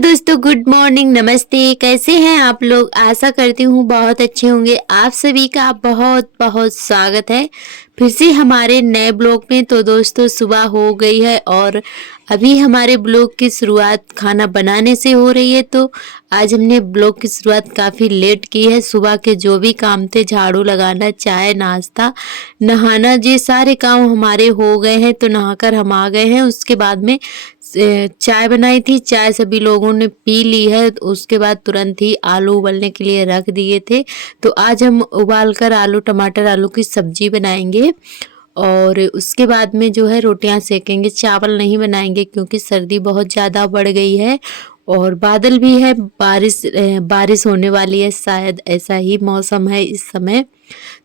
दोस्तों, good morning, नमस्ते। कैसे हैं आप लोग? आशा करती हूँ बहुत अच्छे होंगे। आप सभी का बहुत बहुत स्वागत है फिर से हमारे नए ब्लॉग में। तो दोस्तों, सुबह हो गई है और अभी हमारे ब्लॉग की शुरुआत खाना बनाने से हो रही है। तो आज हमने ब्लॉग की शुरुआत काफ़ी लेट की है। सुबह के जो भी काम थे, झाड़ू लगाना, चाय, नाश्ता, नहाना, ये सारे काम हमारे हो गए हैं। तो नहाकर हम आ गए हैं। उसके बाद में चाय बनाई थी, चाय सभी लोगों ने पी ली है। उसके बाद तुरंत ही आलू उबलने के लिए रख दिए थे। तो आज हम उबाल कर आलू टमाटर आलू की सब्जी बनाएंगे और उसके बाद में जो है रोटियां सेकेंगे। चावल नहीं बनाएंगे क्योंकि सर्दी बहुत ज़्यादा बढ़ गई है और बादल भी है, बारिश होने वाली है, शायद ऐसा ही मौसम है इस समय।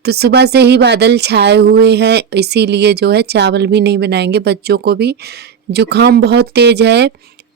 तो सुबह से ही बादल छाए हुए हैं, इसीलिए जो है चावल भी नहीं बनाएंगे। बच्चों को भी जुकाम बहुत तेज है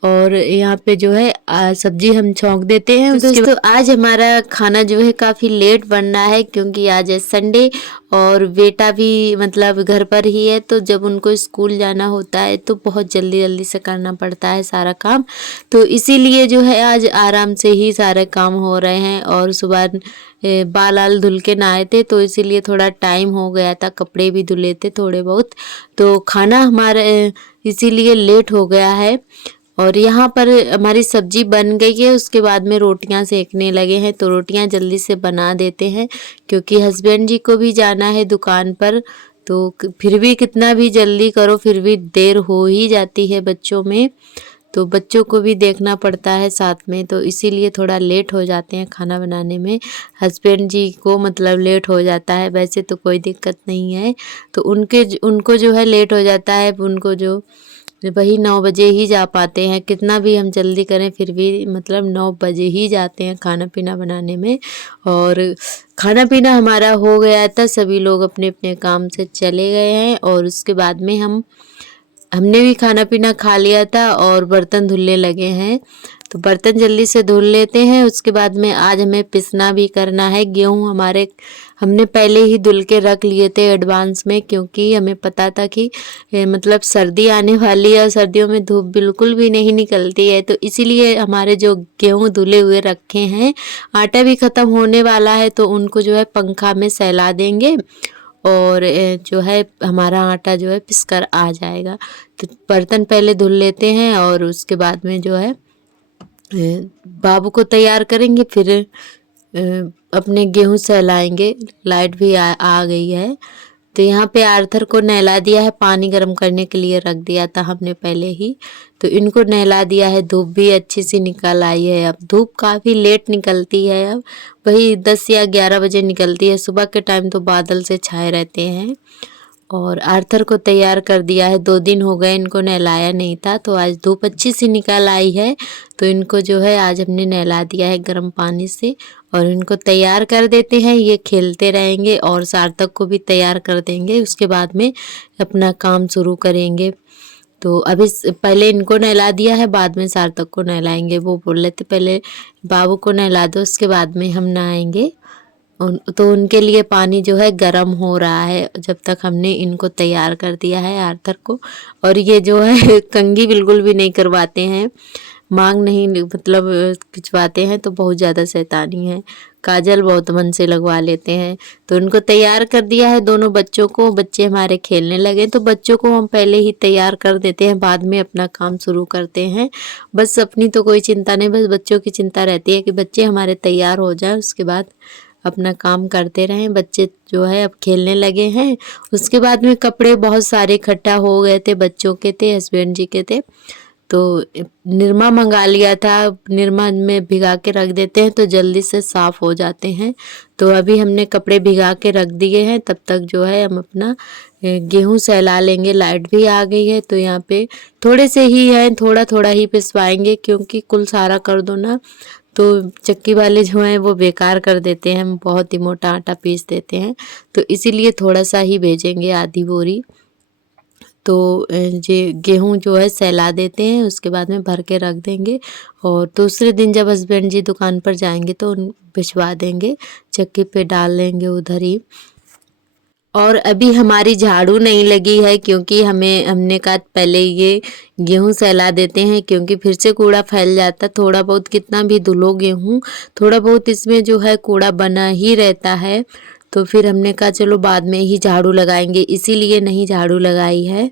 और यहाँ पे जो है सब्जी हम छौंक देते हैं। तो दोस्तों, आज हमारा खाना जो है काफ़ी लेट बनना है क्योंकि आज है संडे और बेटा भी मतलब घर पर ही है। तो जब उनको स्कूल जाना होता है तो बहुत जल्दी जल्दी से करना पड़ता है सारा काम। तो इसीलिए जो है आज आराम से ही सारे काम हो रहे हैं। और सुबह बाल आल धुल के नहाए थे तो इसीलिए थोड़ा टाइम हो गया था, कपड़े भी धुले थे थोड़े बहुत। तो खाना हमारा इसीलिए लेट हो गया है। और यहाँ पर हमारी सब्जी बन गई है, उसके बाद में रोटियां सेकने लगे हैं। तो रोटियां जल्दी से बना देते हैं क्योंकि हस्बैंड जी को भी जाना है दुकान पर। तो फिर भी कितना भी जल्दी करो फिर भी देर हो ही जाती है बच्चों में। तो बच्चों को भी देखना पड़ता है साथ में, तो इसीलिए थोड़ा लेट हो जाते हैं खाना बनाने में। हस्बैंड जी को मतलब लेट हो जाता है, वैसे तो कोई दिक्कत नहीं है। तो उनको जो है लेट हो जाता है, उनको जो वही 9 बजे ही जा पाते हैं। कितना भी हम जल्दी करें फिर भी मतलब 9 बजे ही जाते हैं खाना पीना बनाने में। और खाना पीना हमारा हो गया था, सभी लोग अपने अपने काम से चले गए हैं। और उसके बाद में हमने भी खाना पीना खा लिया था और बर्तन धुलने लगे हैं। तो बर्तन जल्दी से धुल लेते हैं। उसके बाद में आज हमें पिसना भी करना है। गेहूं हमने पहले ही धुल के रख लिए थे एडवांस में क्योंकि हमें पता था कि मतलब सर्दी आने वाली है और सर्दियों में धूप बिल्कुल भी नहीं निकलती है। तो इसीलिए हमारे जो गेहूं धुले हुए रखे हैं, आटा भी ख़त्म होने वाला है तो उनको जो है पंखा में सहला देंगे और जो है हमारा आटा जो है पिसकर आ जाएगा। तो बर्तन पहले धुल लेते हैं और उसके बाद में जो है बाबू को तैयार करेंगे, फिर अपने गेहूं सहलाएंगे। लाइट भी आ गई है। तो यहाँ पे आर्थर को नहला दिया है, पानी गर्म करने के लिए रख दिया था हमने पहले ही। तो इनको नहला दिया है। धूप भी अच्छी सी निकल आई है। अब धूप काफ़ी लेट निकलती है, अब वही 10 या 11 बजे निकलती है। सुबह के टाइम तो बादल से छाए रहते हैं। और आर्थर को तैयार कर दिया है, 2 दिन हो गए इनको नहलाया नहीं था। तो आज धूप अच्छी सी निकल आई है तो इनको जो है आज हमने नहला दिया है गर्म पानी से और इनको तैयार कर देते हैं। ये खेलते रहेंगे और सार्थक को भी तैयार कर देंगे, उसके बाद में अपना काम शुरू करेंगे। तो अभी पहले इनको नहला दिया है, बाद में सार्थक को नहलाएंगे। वो बोल रहे थे पहले बाबू को नहला दो उसके बाद में हम नहाएंगे। तो उनके लिए पानी जो है गर्म हो रहा है जब तक हमने इनको तैयार कर दिया है आर्थर को। और ये जो है कंघी बिल्कुल भी नहीं करवाते हैं, मांग नहीं मतलब खिंचवाते हैं, तो बहुत ज़्यादा शैतानी है। काजल बहुत मन से लगवा लेते हैं। तो उनको तैयार कर दिया है दोनों बच्चों को। बच्चे हमारे खेलने लगे तो बच्चों को हम पहले ही तैयार कर देते हैं, बाद में अपना काम शुरू करते हैं। बस अपनी तो कोई चिंता नहीं, बस बच्चों की चिंता रहती है कि बच्चे हमारे तैयार हो जाए, उसके बाद अपना काम करते रहें। बच्चे जो है अब खेलने लगे हैं। उसके बाद में कपड़े बहुत सारे इकट्ठा हो गए थे, बच्चों के थे, हस्बैंड जी के थे। तो निरमा मंगा लिया था, निरमा में भिगा के रख देते हैं तो जल्दी से साफ़ हो जाते हैं। तो अभी हमने कपड़े भिगा के रख दिए हैं, तब तक जो है हम अपना गेहूं सहला लेंगे। लाइट भी आ गई है तो यहाँ पे थोड़े से ही है, थोड़ा थोड़ा ही पिसवाएंगे क्योंकि कुल सारा कर दो ना तो चक्की वाले जो हैं वो बेकार कर देते हैं, हम बहुत ही मोटा आटा पीस देते हैं। तो इसीलिए थोड़ा सा ही भेजेंगे, आधी बोरी। तो ये गेहूं जो है सहला देते हैं, उसके बाद में भर के रख देंगे और दूसरे दिन जब हस्बैंड जी दुकान पर जाएंगे तो भिजवा देंगे, चक्की पे डाल लेंगे उधर ही। और अभी हमारी झाड़ू नहीं लगी है क्योंकि हमने कहा पहले ये गेहूं सहला देते हैं, क्योंकि फिर से कूड़ा फैल जाता। थोड़ा बहुत कितना भी धुलो गेहूं, थोड़ा बहुत इसमें जो है कूड़ा बना ही रहता है। तो फिर हमने कहा चलो बाद में ही झाड़ू लगाएंगे, इसीलिए नहीं झाड़ू लगाई है।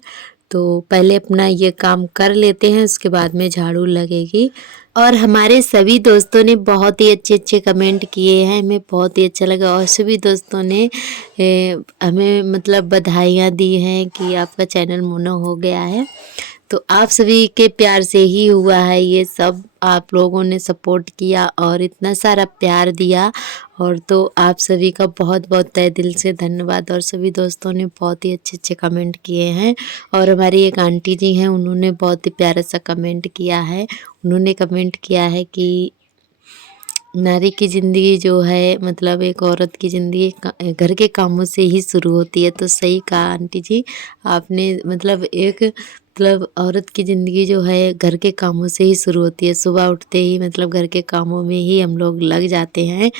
तो पहले अपना ये काम कर लेते हैं, उसके बाद में झाड़ू लगेगी। और हमारे सभी दोस्तों ने बहुत ही अच्छे अच्छे कमेंट किए हैं, हमें बहुत ही अच्छा लगा। और सभी दोस्तों ने हमें मतलब बधाइयाँ दी हैं कि आपका चैनल मोनो हो गया है। तो आप सभी के प्यार से ही हुआ है ये सब, आप लोगों ने सपोर्ट किया और इतना सारा प्यार दिया। और तो आप सभी का बहुत बहुत तहे दिल से धन्यवाद। और सभी दोस्तों ने बहुत ही अच्छे अच्छे कमेंट किए हैं। और हमारी एक आंटी जी हैं, उन्होंने बहुत ही प्यारा सा कमेंट किया है। उन्होंने कमेंट किया है कि नारी की ज़िंदगी जो है, मतलब एक औरत की ज़िंदगी घर के कामों से ही शुरू होती है। तो सही कहा आंटी जी आपने, मतलब औरत की ज़िंदगी जो है घर के कामों से ही शुरू होती है। सुबह उठते ही मतलब घर के कामों में ही हम लोग लग जाते हैं।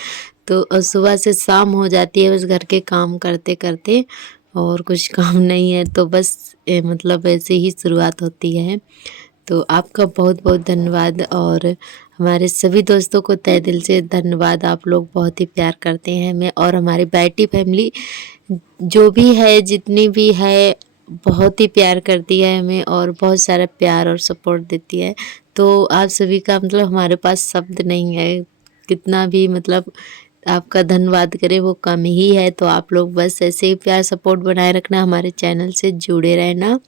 तो सुबह से शाम हो जाती है बस घर के काम करते करते, और कुछ काम नहीं है तो बस मतलब ऐसे ही शुरुआत होती है। तो आपका बहुत बहुत धन्यवाद। और हमारे सभी दोस्तों को तहे दिल से धन्यवाद, आप लोग बहुत ही प्यार करते हैं हमें। और हमारी बैटी फैमिली जो भी है, जितनी भी है, बहुत ही प्यार करती है हमें और बहुत सारा प्यार और सपोर्ट देती है। तो आप सभी का मतलब हमारे पास शब्द नहीं है, कितना भी मतलब आपका धन्यवाद करें वो कम ही है। तो आप लोग बस ऐसे ही प्यार सपोर्ट बनाए रखना, हमारे चैनल से जुड़े रहना।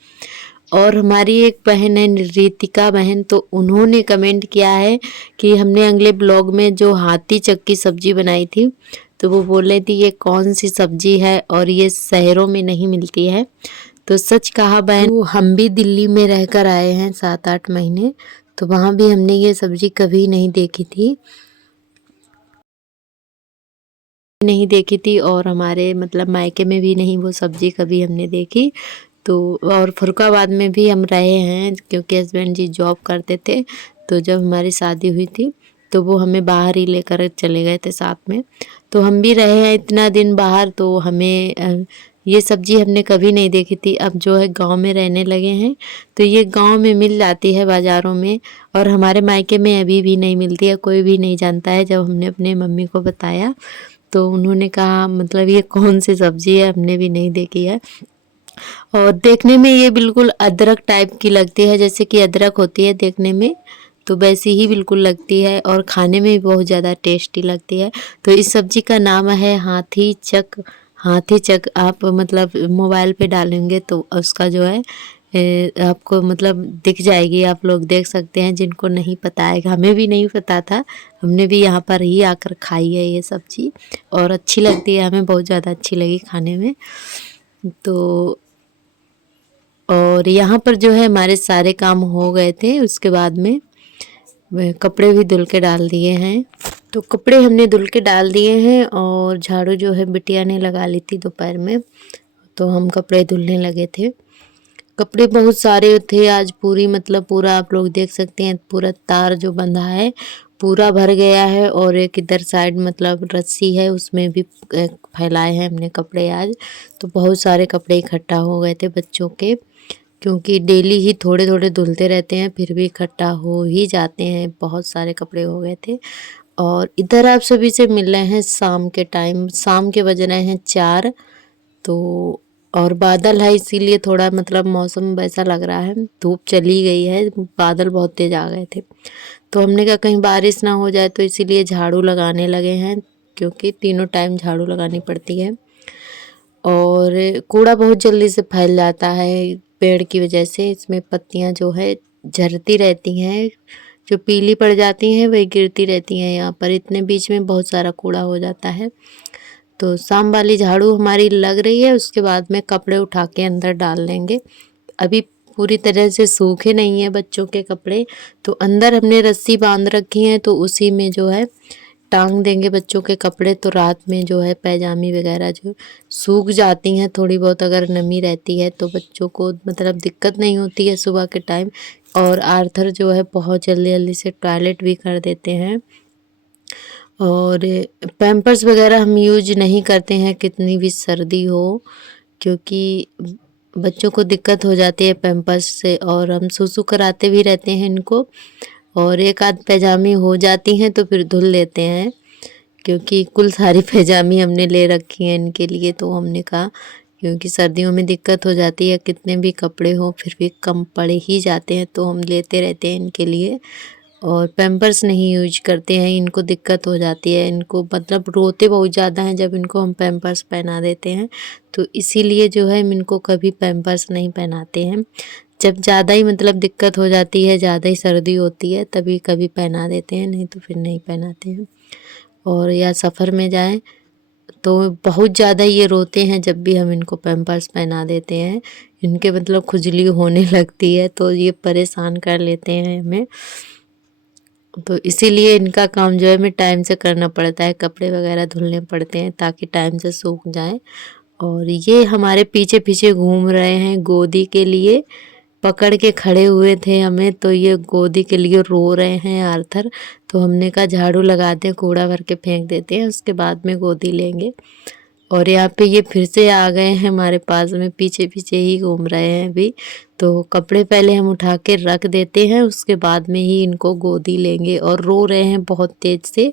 और हमारी एक बहन है रितिका बहन, तो उन्होंने कमेंट किया है कि हमने अगले ब्लॉग में जो हाथी चक की सब्जी बनाई थी, तो वो बोल रही थी ये कौन सी सब्जी है और ये शहरों में नहीं मिलती है। तो सच कहा बहन, तो हम भी दिल्ली में रहकर आए हैं 7-8 महीने, तो वहाँ भी हमने ये सब्जी कभी नहीं देखी थी और हमारे मतलब मायके में भी नहीं वो सब्जी कभी हमने देखी। तो और फरुखाबाद में भी हम रहे हैं क्योंकि हस्बैंड जी जॉब करते थे। तो जब हमारी शादी हुई थी तो वो हमें बाहर ही लेकर चले गए थे साथ में। तो हम भी रहे हैं इतना दिन बाहर, तो हमें ये सब्जी हमने कभी नहीं देखी थी। अब जो है गांव में रहने लगे हैं तो ये गांव में मिल जाती है बाज़ारों में, और हमारे मायके में अभी भी नहीं मिलती है, कोई भी नहीं जानता है। जब हमने अपने मम्मी को बताया तो उन्होंने कहा मतलब ये कौन सी सब्जी है, हमने भी नहीं देखी है। और देखने में ये बिल्कुल अदरक टाइप की लगती है, जैसे कि अदरक होती है देखने में, तो वैसी ही बिल्कुल लगती है और खाने में भी बहुत ज़्यादा टेस्टी लगती है। तो इस सब्जी का नाम है हाथी चक। हाथी चक आप मतलब मोबाइल पे डालेंगे तो उसका जो है आपको मतलब दिख जाएगी, आप लोग देख सकते हैं। जिनको नहीं पता है, हमें भी नहीं पता था, हमने भी यहाँ पर ही आकर खाई है ये सब्जी और अच्छी लगती है, हमें बहुत ज़्यादा अच्छी लगी खाने में। तो और यहाँ पर जो है हमारे सारे काम हो गए थे, उसके बाद में कपड़े भी धुल के डाल दिए हैं। तो कपड़े हमने धुल के डाल दिए हैं और झाड़ू जो है बिटिया ने लगा ली थी दोपहर में, तो हम कपड़े धुलने लगे थे। कपड़े बहुत सारे थे आज, पूरी मतलब पूरा आप लोग देख सकते हैं, पूरा तार जो बंधा है पूरा भर गया है। और एक इधर साइड मतलब रस्सी है उसमें भी फैलाए हैं हमने कपड़े आज। तो बहुत सारे कपड़े इकट्ठा हो गए थे बच्चों के, क्योंकि डेली ही थोड़े थोड़े धुलते रहते हैं, फिर भी इकट्ठा हो ही जाते हैं, बहुत सारे कपड़े हो गए थे। और इधर आप सभी से मिल रहे हैं शाम के टाइम, शाम के बज रहे हैं 4। तो और बादल है इसीलिए थोड़ा मतलब मौसम वैसा लग रहा है, धूप चली गई है, बादल बहुत तेज आ गए थे। तो हमने कहा कहीं बारिश ना हो जाए, तो इसीलिए झाड़ू लगाने लगे हैं, क्योंकि तीनों टाइम झाड़ू लगानी पड़ती है। और कूड़ा बहुत जल्दी से फैल जाता है पेड़ की वजह से, इसमें पत्तियां जो है झरती रहती हैं, जो पीली पड़ जाती हैं वही गिरती रहती हैं यहाँ पर, इतने बीच में बहुत सारा कूड़ा हो जाता है। तो शाम वाली झाड़ू हमारी लग रही है, उसके बाद में कपड़े उठा के अंदर डाल लेंगे। अभी पूरी तरह से सूखे नहीं है बच्चों के कपड़े, तो अंदर हमने रस्सी बांध रखी है, तो उसी में जो है टांग देंगे बच्चों के कपड़े। तो रात में जो है पैजामी वगैरह जो सूख जाती हैं थोड़ी बहुत, अगर नमी रहती है तो बच्चों को मतलब दिक्कत नहीं होती है सुबह के टाइम। और आर्थर जो है बहुत जल्दी जल्दी से टॉयलेट भी कर देते हैं। और पैम्पर्स वगैरह हम यूज नहीं करते हैं कितनी भी सर्दी हो, क्योंकि बच्चों को दिक्कत हो जाती है पैम्पर्स से, और हम सूसू कराते भी रहते हैं इनको, और एक आध पैजामी हो जाती हैं तो फिर धुल लेते हैं, क्योंकि कुल सारी पैजामी हमने ले रखी हैं इनके लिए। तो हमने कहा क्योंकि सर्दियों में दिक्कत हो जाती है, कितने भी कपड़े हो फिर भी कम पड़ ही जाते हैं, तो हम लेते रहते हैं इनके लिए। और पैम्पर्स नहीं यूज करते हैं, इनको दिक्कत हो जाती है, इनको मतलब रोते बहुत ज़्यादा हैं जब इनको हम पैम्पर्स पहना देते हैं, तो इसीलिए जो है हम इनको कभी पैम्पर्स नहीं पहनाते हैं। जब ज़्यादा ही मतलब दिक्कत हो जाती है, ज़्यादा ही सर्दी होती है, तभी कभी पहना देते हैं, नहीं तो फिर नहीं पहनाते हैं। और या सफ़र में जाएं तो बहुत ज़्यादा ये रोते हैं जब भी हम इनको पैम्पर्स पहना देते हैं, इनके मतलब खुजली होने लगती है, तो ये परेशान कर लेते हैं हमें। तो इसीलिए इनका काम जो है हमें टाइम से करना पड़ता है, कपड़े वगैरह धुलने पड़ते हैं ताकि टाइम से सूख जाए। और ये हमारे पीछे पीछे घूम रहे हैं गोदी के लिए, पकड़ के खड़े हुए थे हमें, तो ये गोदी के लिए रो रहे हैं आर्थर। तो हमने कहा झाड़ू लगाते हैं, कूड़ा भर के फेंक देते हैं, उसके बाद में गोदी लेंगे। और यहाँ पे ये फिर से आ गए हैं हमारे पास में, पीछे पीछे ही घूम रहे हैं अभी। तो कपड़े पहले हम उठा के रख देते हैं, उसके बाद में ही इनको गोदी लेंगे, और रो रहे हैं बहुत तेज से।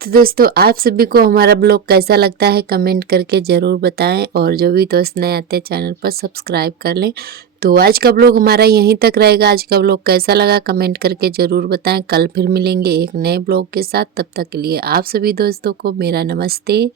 तो दोस्तों आप सभी को हमारा ब्लॉग कैसा लगता है कमेंट करके ज़रूर बताएं, और जो भी दोस्त नए आते हैं चैनल पर सब्सक्राइब कर लें। तो आज का ब्लॉग हमारा यहीं तक रहेगा। आज का ब्लॉग कैसा लगा कमेंट करके ज़रूर बताएं। कल फिर मिलेंगे एक नए ब्लॉग के साथ, तब तक के लिए आप सभी दोस्तों को मेरा नमस्ते।